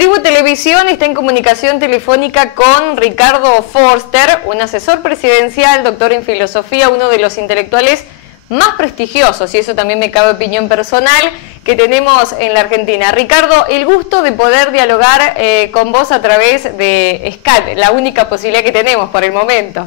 Tribu Televisión está en comunicación telefónica con Ricardo Forster, un asesor presidencial, doctor en filosofía, uno de los intelectuales más prestigiosos, y eso también me cabe opinión personal, que tenemos en la Argentina. Ricardo, el gusto de poder dialogar con vos a través de Skype, la única posibilidad que tenemos por el momento.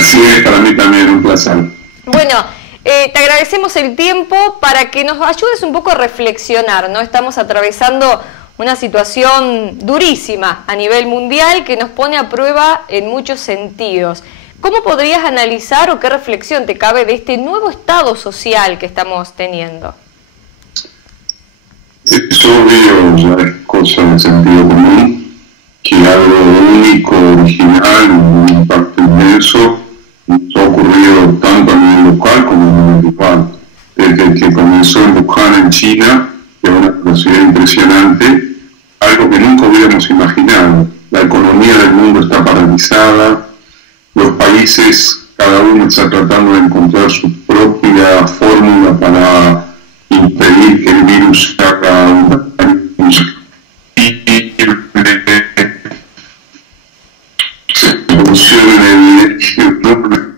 Así es, para mí también un placer. Bueno, te agradecemos el tiempo para que nos ayudes un poco a reflexionar, ¿no? Estamos atravesando una situación durísima a nivel mundial que nos pone a prueba en muchos sentidos. ¿Cómo podrías analizar o qué reflexión te cabe de este nuevo estado social que estamos teniendo? Es obvio, ya es cosa de sentido común, que algo único, original, un impacto inmenso, nos ha ocurrido tanto a nivel local como a nivel global. Desde que comenzó en Wuhan, en China, a una velocidad impresionante, algo que nunca hubiéramos imaginado. La economía del mundo está paralizada, los países, cada uno está tratando de encontrar su propia fórmula para impedir que el virus haga un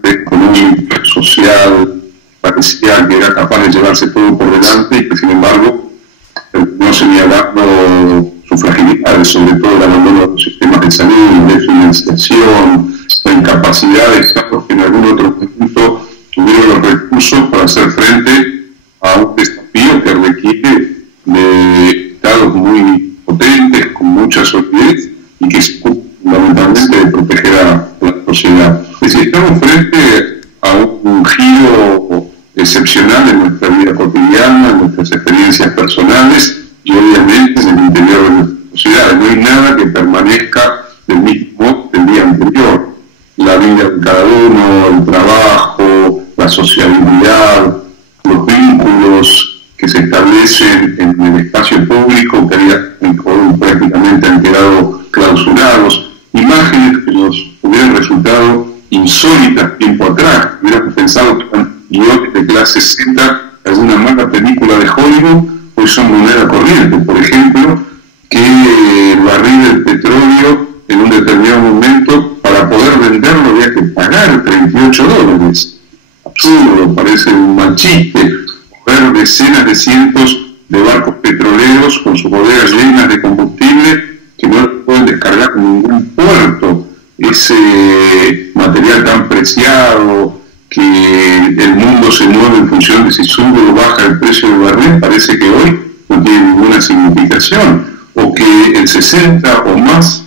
económico, social, parecía que era capaz de llevarse todo por delante y que sin embargo no señalando sus fragilidades, sobre todo el abandono de los sistemas de salud, de financiación, la incapacidad de estados que en algún otro momento tuvieron los recursos para hacer frente a un desafío que requiere de estados muy potentes, con mucha solidez y que se ocupan fundamentalmente de proteger a la sociedad. Es decir, estamos frente a un giro excepcional en nuestra vida cotidiana, en nuestras experiencias personales y obviamente en el interior de nuestra sociedad. No hay nada que permanezca del mismo del día anterior. La vida de cada uno, el trabajo, la sociabilidad, los vínculos que se establecen en el espacio público que prácticamente han quedado clausurados, imágenes que nos hubieran resultado insólitas tiempo atrás, hubiéramos pensado que eran guiones de clase Z, alguna mala película de Hollywood, hoy son moneda corriente. Por ejemplo, que el barril del petróleo en un determinado momento, para poder venderlo había que pagar $38. Absurdo, parece un mal chiste. Ver decenas de cientos de barcos petroleros con sus bodegas llenas de combustible que no pueden descargar en ningún puerto. Ese material tan preciado, que el mundo se mueve en función de si sube o baja el precio del barril, parece que hoy no tiene ninguna significación, o que el 60 o más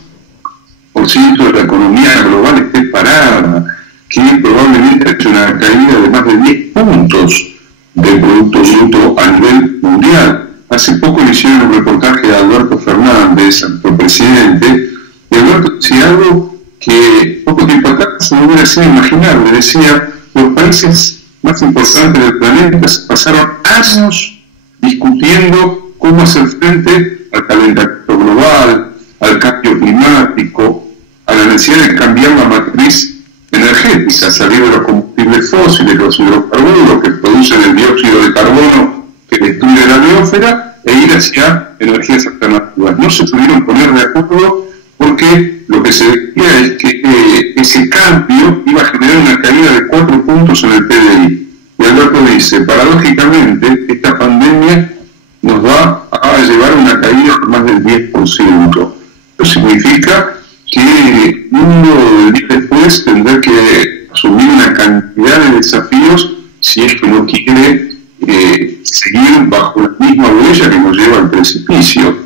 % de la economía global esté parada, que probablemente ha hecho una caída de más de 10 puntos del Producto Bruto a nivel mundial. Hace poco le hicieron un reportaje a Alberto Fernández, nuestro presidente, y Alberto decía algo que poco tiempo atrás no hubiera sido imaginable. Decía, los países más importantes del planeta pasaron años discutiendo cómo hacer frente al calentamiento global, al cambio climático, a la necesidad de cambiar la matriz energética, salir de los combustibles fósiles, los hidrocarburos que producen el dióxido de carbono que destruye la biosfera, e ir hacia energías alternativas. No se pudieron poner de acuerdo porque lo que se decía es que ese cambio iba a generar una caída de 4 puntos en el PDI. Y Alberto dice, paradójicamente, esta pandemia nos va a llevar a una caída de más del 10%. Eso significa que el mundo del día después tendrá que asumir una cantidad de desafíos si es que no quiere seguir bajo la misma huella que nos lleva al precipicio,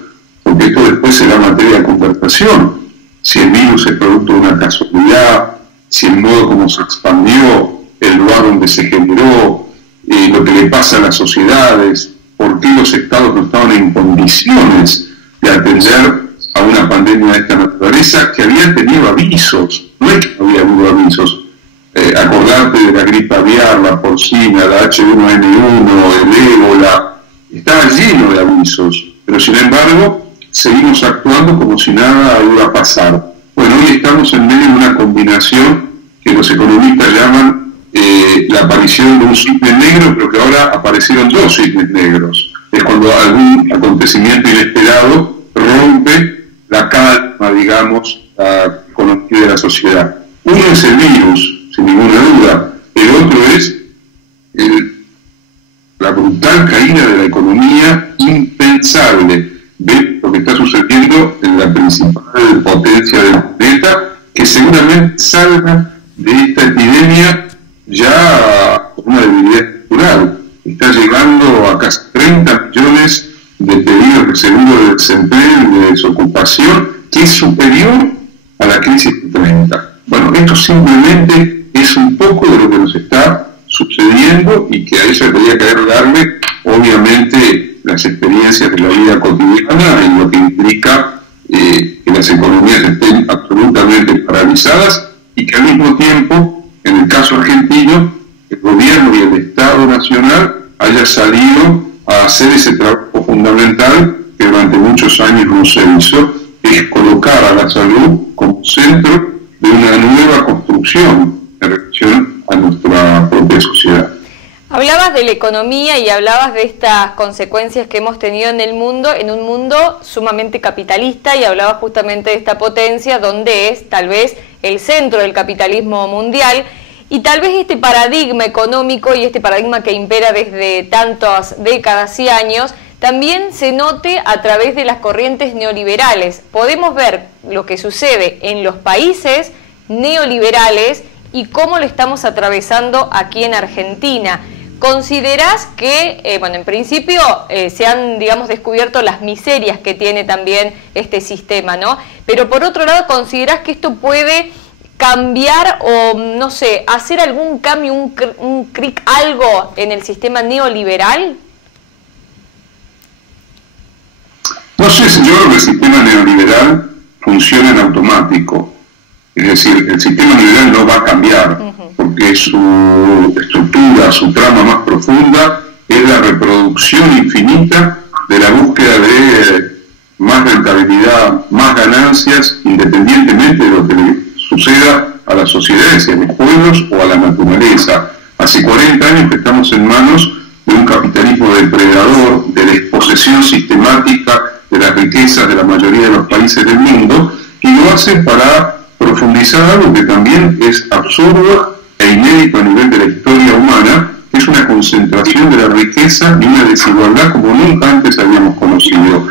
porque esto después será materia de conversación. Si el virus es producto de una casualidad, si el modo como se expandió, el lugar donde se generó, lo que le pasa a las sociedades, por qué los estados no estaban en condiciones de atender a una pandemia de esta naturaleza que había tenido avisos. No es que no había habido avisos. Acordarte de la gripe aviar, la porcina, la H1N1, el ébola, estaba lleno de avisos, pero sin embargo seguimos actuando como si nada iba a pasar. Bueno, hoy estamos en medio de una combinación que los economistas llaman la aparición de un cisne negro, pero que ahora aparecieron 2 cisnes negros. Es cuando algún acontecimiento inesperado rompe la calma, digamos, la economía de la sociedad. Uno es el virus, sin ninguna duda. El otro es la brutal caída de la economía, impensable. Ve lo que está sucediendo en la principal potencia del planeta, que seguramente salga de esta epidemia ya con una debilidad estructural. Está llegando a casi 30 millones de pedidos de seguro de desempleo y de desocupación, que es superior a la crisis de 30. Bueno, esto simplemente es un poco de lo que nos está sucediendo y que a eso habría que agregarle, obviamente, las experiencias de la vida cotidiana y lo que implica que las economías estén absolutamente paralizadas y que al mismo tiempo, en el caso argentino, el gobierno y el Estado Nacional haya salido a hacer ese trabajo fundamental que durante muchos años no se hizo, es colocar a la salud como centro de una nueva construcción en relación a nuestra propia sociedad. Hablabas de la economía y hablabas de estas consecuencias que hemos tenido en el mundo, en un mundo sumamente capitalista, y hablabas justamente de esta potencia donde es tal vez el centro del capitalismo mundial, y tal vez este paradigma económico y este paradigma que impera desde tantas décadas y años también se note a través de las corrientes neoliberales. Podemos ver lo que sucede en los países neoliberales y cómo lo estamos atravesando aquí en Argentina. ¿Considerás que, bueno, en principio se han, digamos, descubierto las miserias que tiene también este sistema, ¿no? Pero por otro lado, ¿considerás que esto puede cambiar o, no sé, hacer algún cambio, un clic, algo en el sistema neoliberal? No sé, yo creo que el sistema neoliberal funciona en automático. Es decir, el sistema neoliberal no va a cambiar, porque su estructura, su trama más profunda es la reproducción infinita de la búsqueda de más rentabilidad, más ganancias, independientemente de lo que le suceda a las sociedades, a los pueblos o a la naturaleza. Hace 40 años que estamos en manos de un capitalismo depredador, de desposesión sistemática de las riquezas de la mayoría de los países del mundo, y lo hace para profundizar algo que también es absurdo e inédito a nivel de la historia humana, que es una concentración de la riqueza y una desigualdad como nunca antes habíamos conocido.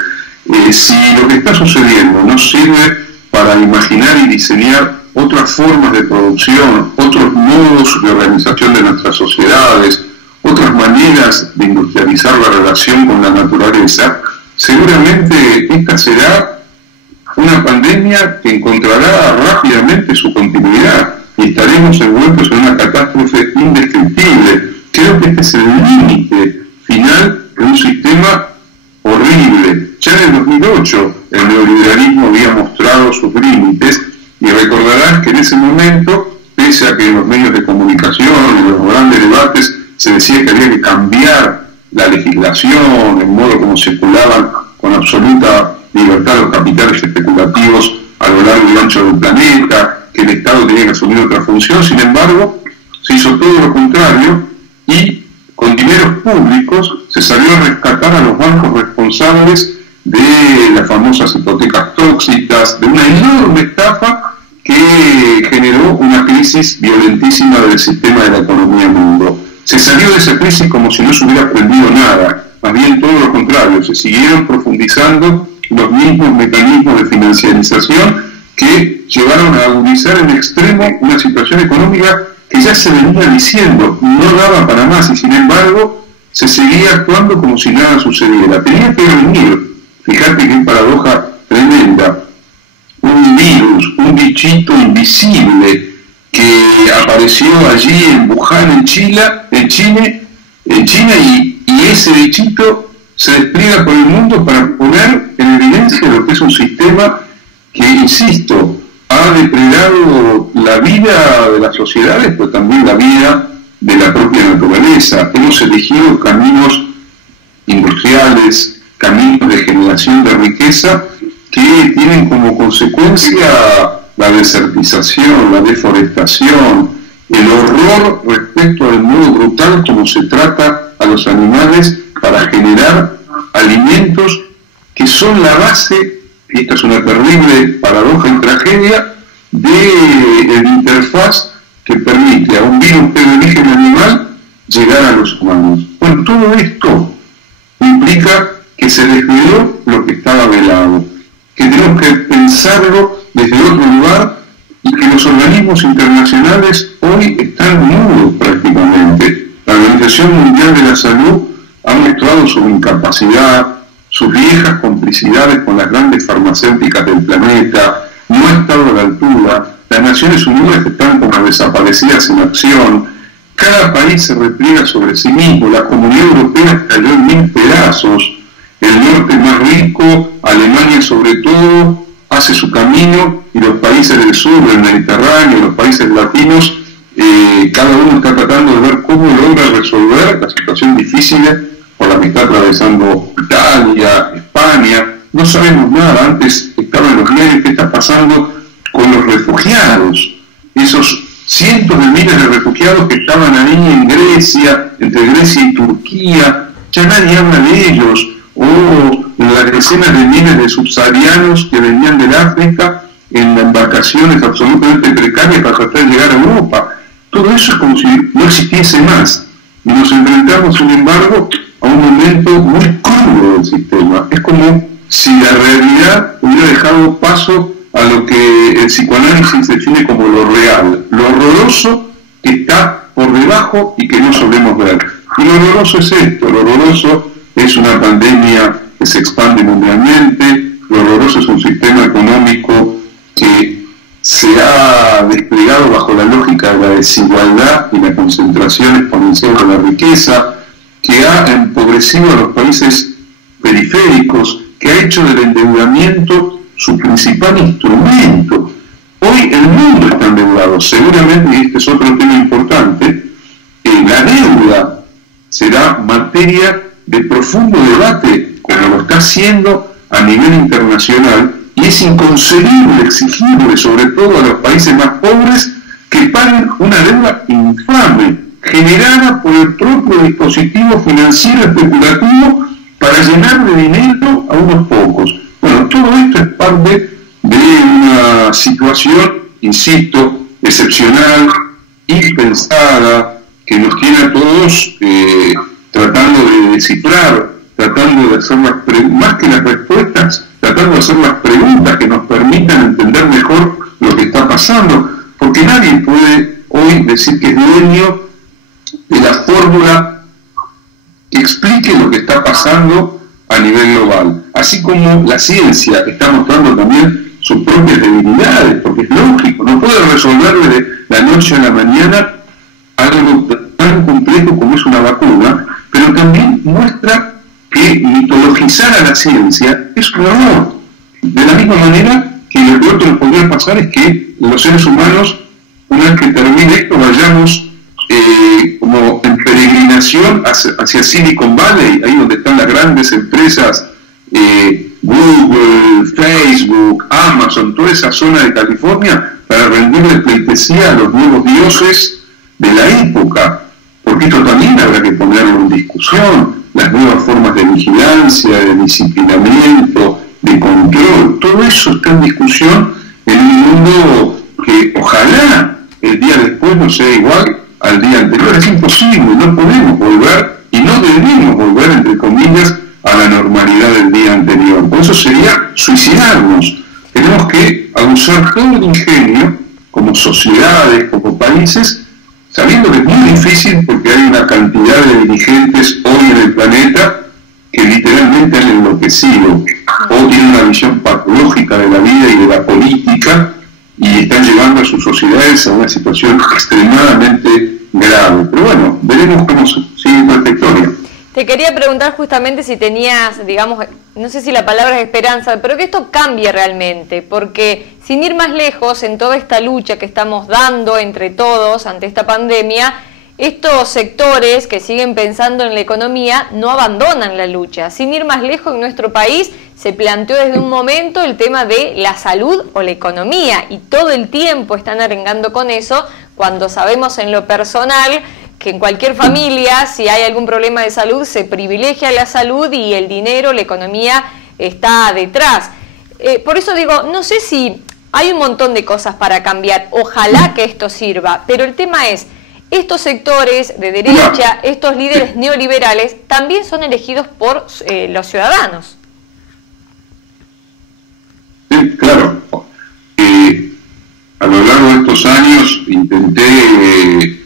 Si lo que está sucediendo nos sirve para imaginar y diseñar otras formas de producción, otros modos de organización de nuestras sociedades, otras maneras de industrializar la relación con la naturaleza, seguramente esta será una pandemia que encontrará rápidamente su continuidad y estaremos envueltos en una catástrofe indescriptible. Creo que este es el límite final de un sistema horrible. Ya en el 2008 el neoliberalismo había mostrado sus límites y recordarás que en ese momento, pese a que en los medios de comunicación, en los grandes debates, se decía que había que cambiar la legislación, el modo como circulaban con absoluta libertad los capitales especulativos a lo largo y ancho del planeta, que el Estado tenía que asumir otra función. Sin embargo, se hizo todo lo contrario y con dineros públicos se salió a rescatar a los bancos responsables de las famosas hipotecas tóxicas, de una enorme estafa que generó una crisis violentísima del sistema de la economía mundo. Se salió de esa crisis como si no se hubiera aprendido nada, más bien todo lo contrario, se siguieron profundizando los mismos mecanismos de financiarización que llevaron a agudizar en extremo una situación económica que ya se venía diciendo, no daba para más, y sin embargo se seguía actuando como si nada sucediera. Tenía que venir, fíjate qué paradoja tremenda, un virus, un bichito invisible que apareció allí en Wuhan, en China, y ese bichito se despliega por el mundo para poner en evidencia lo que es un sistema que, insisto, ha depredado la vida de las sociedades, pero también la vida de la propia naturaleza. Hemos elegido caminos industriales, caminos de generación de riqueza que tienen como consecuencia la desertización, la deforestación, el horror respecto al modo brutal como se trata a los animales para generar alimentos que son la base y esta es una terrible paradoja y tragedia, de la interfaz que permite a un virus de origen animal llegar a los humanos. Bueno, todo esto implica que se desveló lo que estaba velado, que tenemos que pensarlo desde otro lugar y que los organismos internacionales hoy están mudos prácticamente. La Organización Mundial de la Salud ha mostrado su incapacidad, sus viejas complicidades con las grandes farmacéuticas del planeta, no ha estado a la altura, las Naciones Unidas están como desaparecidas en acción, cada país se repliega sobre sí mismo, la Comunidad Europea cayó en 1000 pedazos, el norte más rico, Alemania sobre todo, hace su camino, y los países del sur, del Mediterráneo, los países latinos, cada uno está tratando de ver cómo logra resolver la situación difícil por la que está atravesando Italia, España. No sabemos nada, antes estaba en los medios qué está pasando con los refugiados, esos cientos de miles de refugiados que estaban ahí en Grecia, entre Grecia y Turquía, ya nadie habla de ellos, o las decenas de miles de subsaharianos que venían del África en embarcaciones absolutamente precarias para tratar de llegar a Europa. Todo eso es como si no existiese más, y nos enfrentamos, sin embargo, a un momento muy crudo del sistema. Es como si la realidad hubiera dejado paso a lo que el psicoanálisis define como lo real, lo horroroso que está por debajo y que no solemos ver. Y lo horroroso es esto, lo horroroso es una pandemia que se expande mundialmente, lo horroroso es un sistema económico que se ha desplegado bajo la lógica de la desigualdad y la concentración exponencial de la riqueza, que ha empobrecido a los países periféricos, que ha hecho del endeudamiento su principal instrumento. Hoy el mundo está endeudado, seguramente, y este es otro tema importante, la deuda será materia de profundo debate, como lo está haciendo a nivel internacional, y es inconcebible, exigible, sobre todo a los países más pobres, que paguen una deuda infame, generada por el propio dispositivo financiero especulativo para llenar de dinero a unos pocos. Bueno, todo esto es parte de una situación, insisto, excepcional, impensada, que nos tiene a todos tratando de descifrar, tratando de hacer más que las respuestas, tratando de hacer las preguntas que nos permitan entender mejor lo que está pasando, porque nadie puede hoy decir que es dueño de la fórmula que explique lo que está pasando a nivel global, así como la ciencia está mostrando también sus propias debilidades, porque es lógico, no puede resolver de la noche a la mañana algo tan complejo como es una vacuna, pero también muestra que mitologizar a la ciencia es un error. De la misma manera que lo peor que nos podría pasar es que los seres humanos, una vez que termine esto, vayamos como en peregrinación hacia Silicon Valley, ahí donde están las grandes empresas, Google, Facebook, Amazon, toda esa zona de California, para rendirle pleitesía a los nuevos dioses de la época, porque esto también habrá que ponerlo en discusión, las nuevas formas de vigilancia, de disciplinamiento, de control, todo eso está en discusión en un mundo que ojalá el día después no sea igual al día anterior. Es imposible, no podemos volver y no debemos volver, entre comillas, a la normalidad del día anterior. Por eso sería suicidarnos. Tenemos que usar todo el ingenio como sociedades, como países, sabiendo que es muy difícil porque hay una cantidad de dirigentes hoy en el planeta que literalmente han enloquecido o tienen una visión patológica de la vida y de la política y están llevando a sus sociedades a una situación extremadamente grave. Pero bueno, veremos cómo sigue esta historia. Te quería preguntar justamente si tenías, digamos, no sé si la palabra es esperanza, pero que esto cambie realmente, porque sin ir más lejos, en toda esta lucha que estamos dando entre todos ante esta pandemia, estos sectores que siguen pensando en la economía no abandonan la lucha. Sin ir más lejos, en nuestro país se planteó desde un momento el tema de la salud o la economía, y todo el tiempo están arengando con eso, cuando sabemos en lo personal que en cualquier familia, si hay algún problema de salud, se privilegia la salud y el dinero, la economía está detrás. por eso digo, no sé si hay un montón de cosas para cambiar, ojalá que esto sirva, pero el tema es, estos sectores de derecha, estos líderes neoliberales, también son elegidos por los ciudadanos. Sí, claro. A lo largo de estos años intenté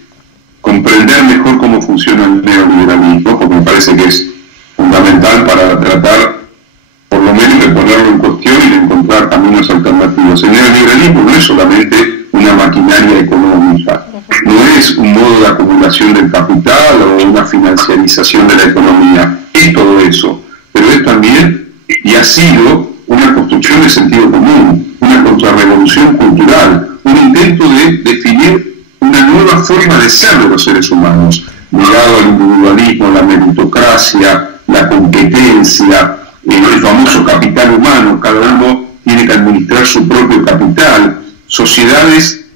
comprender mejor cómo funciona el neoliberalismo, porque me parece que es fundamental para tratar, por lo menos, de ponerlo en cuestión y de encontrar caminos alternativos. El neoliberalismo no es solamente una maquinaria económica, no es un modo de acumulación del capital o una financiarización de la economía, es todo eso, pero es también, y ha sido, una construcción de sentido común, una contrarrevolución cultural, un intento de definir una nueva forma de ser de los seres humanos, ligado al individualismo, la meritocracia, la competencia, el famoso capital humano, cada uno tiene que administrar su propio capital, sociedades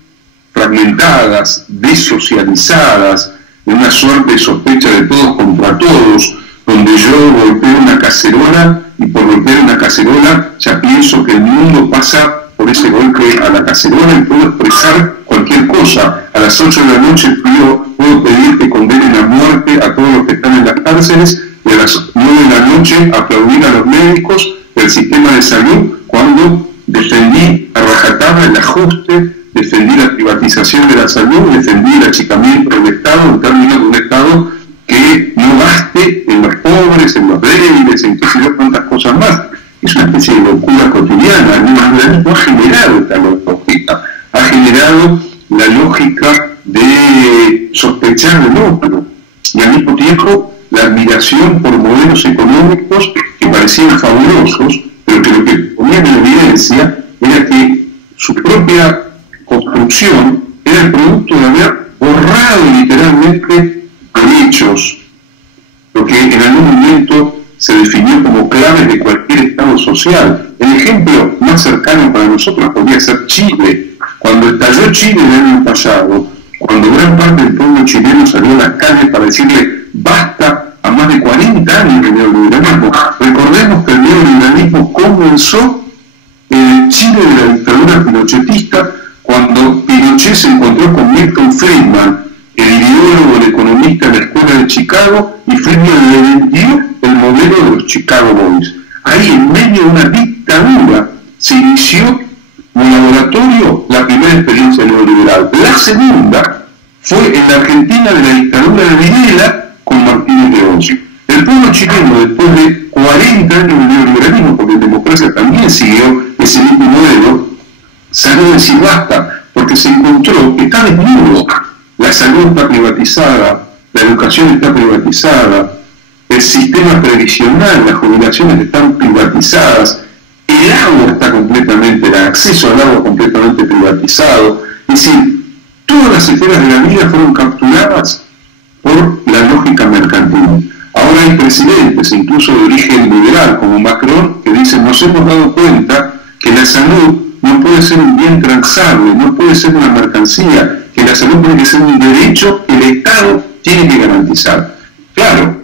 fragmentadas, desocializadas, en una suerte de sospecha de todos contra todos, donde yo golpeo una cacerola y por golpear una cacerola ya pienso que el mundo pasa por ese golpe a la cacerola y puedo expresar cualquier cosa. A las 8 de la noche puedo pedir que condenen a muerte a todos los que están en las cárceles y a las 9 de la noche aplaudir a los médicos del sistema de salud cuando defendí a rajatabla el ajuste, defendí la privatización de la salud, defendí el achicamiento del Estado en términos de un Estado que no gaste en los pobres, en los débiles, en qué sé yo, cuántas cosas más. Es una especie de locura cotidiana. El neoliberalismo ha generado esta lógica, ha generado la lógica de sospechar del otro y al mismo tiempo la admiración por modelos económicos que parecían fabulosos, pero que lo que ponían en evidencia era que su propia construcción era el producto de haber borrado literalmente derechos, lo que en algún momento se definió como claves de cualquier Estado social. El ejemplo más cercano para nosotros podría ser Chile. Cuando estalló Chile el año pasado, cuando gran parte del pueblo chileno salió a las calles para decirle basta a más de 40 años de neoliberalismo, recordemos que el neoliberalismo comenzó en Chile de la dictadura pinochetista, cuando Pinochet se encontró con Milton Friedman, el ideólogo, el economista de la escuela de Chicago, y Friedman le vendió el modelo de los Chicago Boys. Ahí, en medio de una dictadura, se inició un laboratorio, la primera experiencia neoliberal. La segunda fue en la Argentina de la dictadura de Videla con Martínez de Oz. El pueblo chileno, después de 40 años de neoliberalismo, porque en democracia también siguió ese mismo modelo, salió a decir basta, porque se encontró que está desnudo. La salud está privatizada, la educación está privatizada, el sistema previsional, las jubilaciones están privatizadas, el agua está completamente, el acceso al agua completamente privatizado. Es decir, todas las esferas de la vida fueron capturadas por la lógica mercantil. Ahora hay presidentes, incluso de origen liberal, como Macron, que dicen: nos hemos dado cuenta que la salud no puede ser un bien transable, no puede ser una mercancía, que la salud tiene que ser un derecho que el Estado tiene que garantizar. Claro,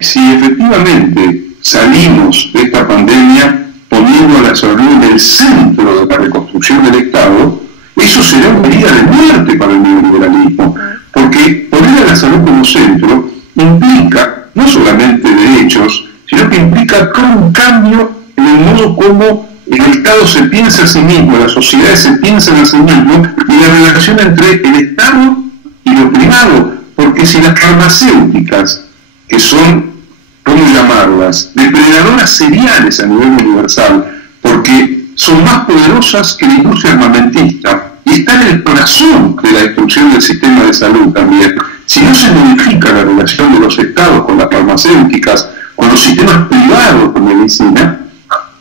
si efectivamente salimos de esta pandemia poniendo a la salud en el centro de la reconstrucción del Estado, eso será una herida de muerte para el neoliberalismo, porque poner a la salud como centro implica no solamente derechos, sino que implica todo un cambio en el modo como el Estado se piensa a sí mismo, las sociedades se piensan a sí mismo, y la relación entre el Estado y lo privado, porque si las farmacéuticas, que son, ¿cómo llamarlas?, depredadoras seriales a nivel universal, porque son más poderosas que la industria armamentista, y están en el corazón de la destrucción del sistema de salud también. Si no se modifica la relación de los Estados con las farmacéuticas, con los sistemas privados de medicina,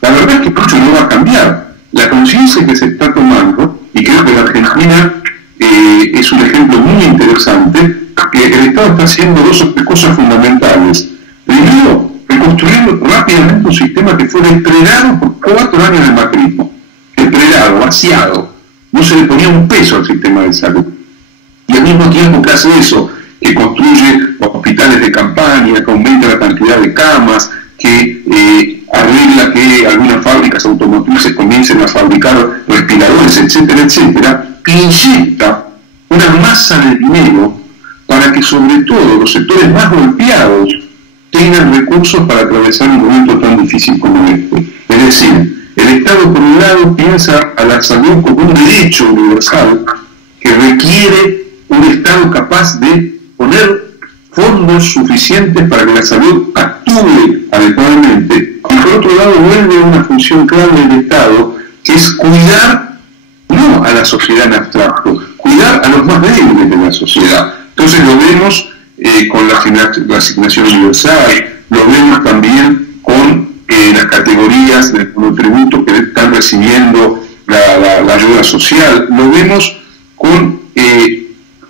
la verdad es que mucho no va a cambiar. La conciencia que se está tomando, y creo que la Argentina es un ejemplo muy interesante, que el Estado está haciendo dos cosas fundamentales. Primero, reconstruir rápidamente un sistema que fue depredado por 4 años de macrismo. Depredado, vaciado. No se le ponía un peso al sistema de salud. Y al mismo tiempo que hace eso, que construye hospitales de campaña, que aumenta la cantidad de camas, que arregla que algunas fábricas automotrices comiencen a fabricar respiradores, etcétera, etcétera, inyecta una masa de dinero para que sobre todo los sectores más golpeados tengan recursos para atravesar un momento tan difícil como este. Es decir, el Estado por un lado piensa a la salud como un derecho universal que requiere un Estado capaz de poner fondos suficientes para que la salud actúe adecuadamente, y por otro lado vuelve a una función clave del Estado, que es cuidar no a la sociedad en abstracto, cuidar a los más débiles de la sociedad. Entonces lo vemos con la asignación universal, lo vemos también con las categorías del monotributo que están recibiendo la ayuda social, lo vemos con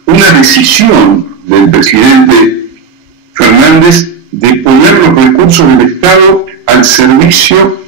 una decisión del presidente Fernández de poner los recursos del Estado al servicio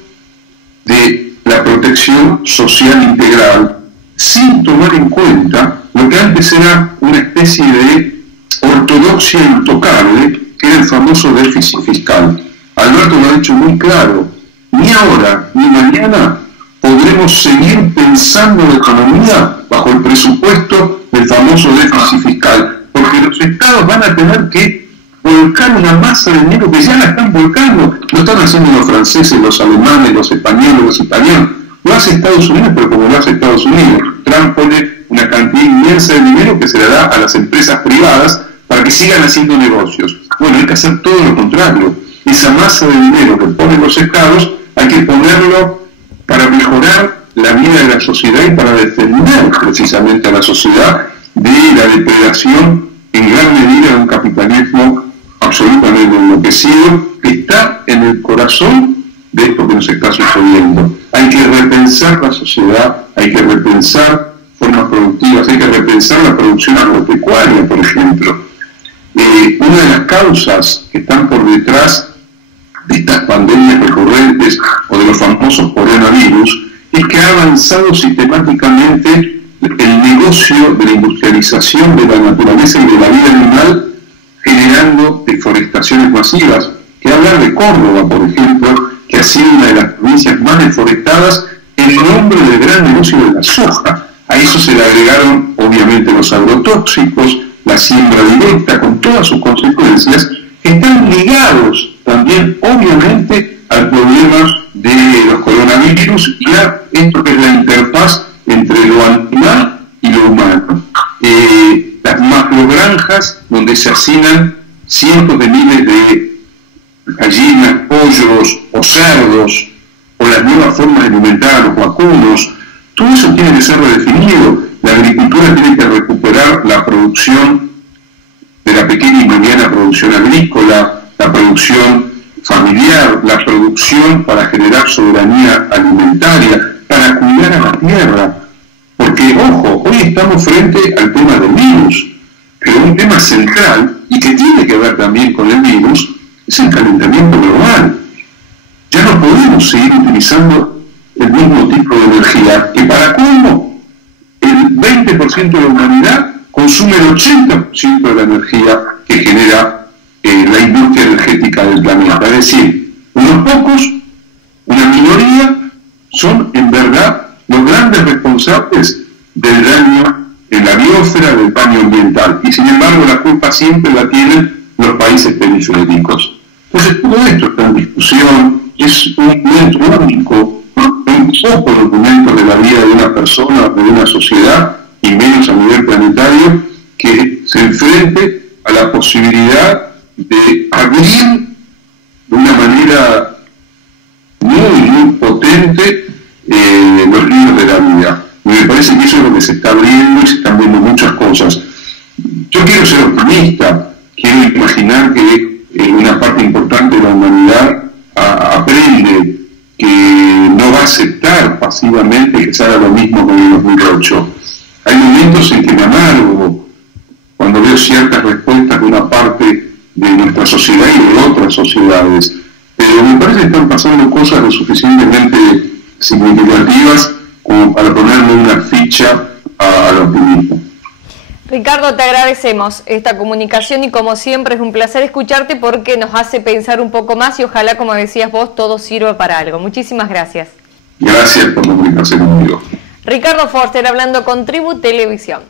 de la protección social integral, sin tomar en cuenta lo que antes era una especie de ortodoxia intocable, que era el famoso déficit fiscal. Alberto lo ha dicho muy claro: ni ahora ni mañana podremos seguir pensando la economía bajo el presupuesto del famoso déficit fiscal, porque los estados van a tener que volcar una masa de dinero que ya la están volcando. Lo están haciendo los franceses, los alemanes, los españoles, los italianos. Lo hace Estados Unidos, pero como lo hace Estados Unidos, Trump pone una cantidad inmensa de dinero que se le da a las empresas privadas para que sigan haciendo negocios. Bueno, hay que hacer todo lo contrario. Esa masa de dinero que ponen los estados hay que ponerlo para mejorar la vida de la sociedad y para defender precisamente a la sociedad de la depredación en gran medida de un capitalismo absolutamente enloquecido que está en el corazón de esto que nos está sucediendo. Hay que repensar la sociedad, hay que repensar formas productivas, hay que repensar la producción agropecuaria, por ejemplo. Una de las causas que están por detrás de estas pandemias recurrentes o de los famosos coronavirus es que ha avanzado sistemáticamente el negocio de la industrialización de la naturaleza y de la vida animal, generando deforestaciones masivas. Que hablar de Córdoba, por ejemplo, que ha sido una de las provincias más deforestadas en nombre del gran negocio de la soja. A eso se le agregaron obviamente los agrotóxicos, la siembra directa con todas sus consecuencias, que están ligados también obviamente al problema de los coronavirus y a esto que es la interfaz entre lo animal y lo humano. Las macrogranjas donde se hacinan cientos de miles de gallinas, pollos o cerdos, o las nuevas formas de alimentar a los vacunos, todo eso tiene que ser redefinido. La agricultura tiene que recuperar la producción de la pequeña y mediana producción agrícola, la producción familiar, la producción para generar soberanía alimentaria, para cuidar a la tierra. Porque, ojo, hoy estamos frente al tema del virus, pero un tema central, y que tiene que ver también con el virus, es el calentamiento global. Ya no podemos seguir utilizando el mismo tipo de energía, que para cómo el 20% de la humanidad consume el 80% de la energía que genera la industria energética del planeta. Es decir, unos pocos, una minoría, son en verdad los grandes responsables del daño en la biosfera, del daño ambiental. Y sin embargo la culpa siempre la tienen los países periféricos. Entonces todo esto está en discusión, es un documento único, un poco documento de la vida de una persona, de una sociedad, y menos a nivel planetario, que se enfrente a la posibilidad de abrir de una manera muy potente los libros de la vida. Y me parece que eso es lo que se está abriendo y se están viendo muchas cosas. Yo quiero ser optimista, quiero imaginar que una parte importante de la humanidad aprende que no va a aceptar pasivamente que se haga lo mismo que en el 2008. Hay momentos en que me amargo cuando veo ciertas respuestas de una parte de nuestra sociedad y de otras sociedades, pero me parece que están pasando cosas lo suficientemente significativas como para ponerle una ficha al optimismo. Ricardo, te agradecemos esta comunicación y como siempre es un placer escucharte porque nos hace pensar un poco más y ojalá, como decías vos, todo sirva para algo. Muchísimas gracias. Gracias por comunicarse conmigo. Ricardo Forster hablando con Tribu Televisión.